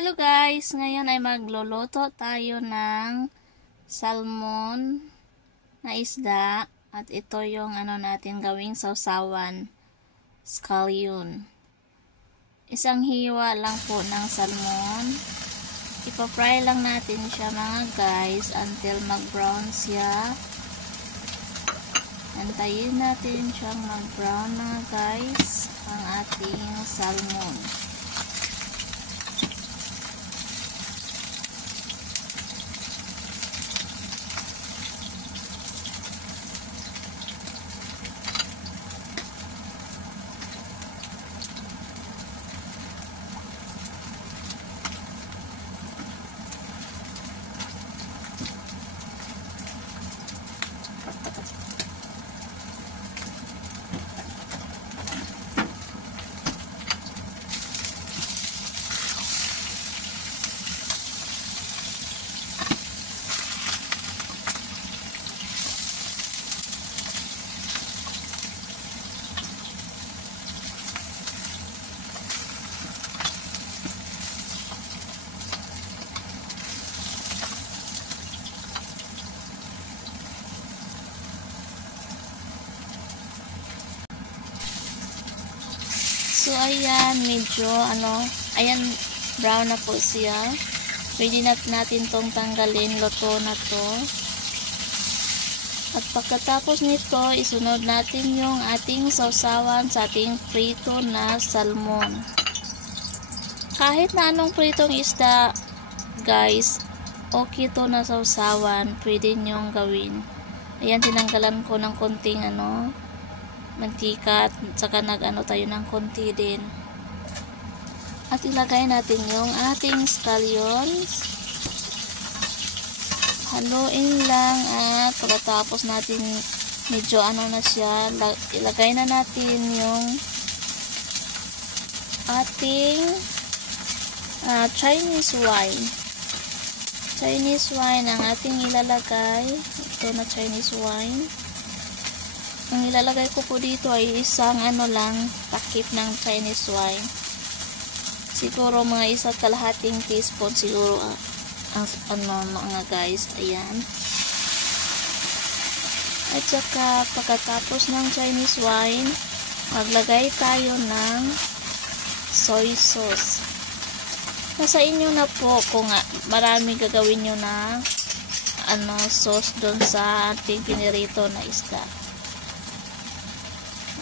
Hello guys! Ngayon ay magluluto tayo ng salmon na isda at ito yung natin gawing sausawan, scallion. Isang hiwa lang po ng salmon. Ipa-fry lang natin siya mga guys until mag-brown siya. Antayin natin siyang mag-brown mga guys ang ating salmon. So, ayan, medyo, ayan, brown na po siya. Pwede natin tong tanggalin, luto na to. At pagkatapos nito, isunod natin yung ating sausawan sa ating prito na salmon. Kahit na anong pritong isda, guys, okay to na sausawan, pwede nyong gawin. Ayan, tinanggalan ko ng konting, mantika at saka tayo ng konti din. At ilagay natin yung ating scallions. Haluin lang at pagkatapos natin medyo na siya, ilagay na natin yung ating Chinese wine. Chinese wine ang ating ilalagay. Ito na Chinese wine. Ang ilalagay ko po dito ay isang takip ng Chinese wine. Siguro mga isa't kalahating teaspoon siguro mga guys. Ayan. At saka pagkatapos ng Chinese wine, maglagay tayo ng soy sauce. Nasa inyo na po kung marami gagawin nyo na sauce doon sa ating pinirito na isda.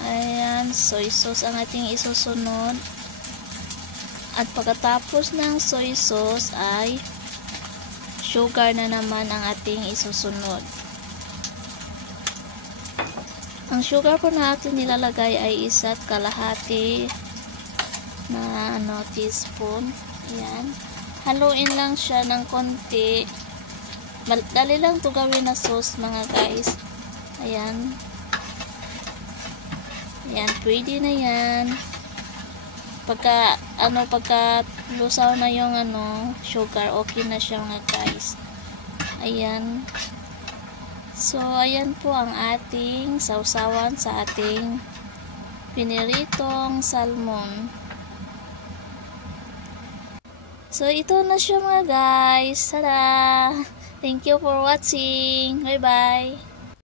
Ayan, soy sauce ang ating isusunod. At pagkatapos ng soy sauce ay sugar na naman ang ating isusunod. Ang sugar po na ating nilalagay ay isa't kalahati na teaspoon. Ayan. Haluin lang siya ng konti. Dali lang to gawin na sauce mga guys. Ayan. Ayan, pwede na yan. Pagka lusaw na yung sugar, okay na siya mga guys. Ayan. So, ayan po ang ating sausawan sa ating piniritong salmon. So, ito na siya mga guys. Tada! Thank you for watching. Bye-bye!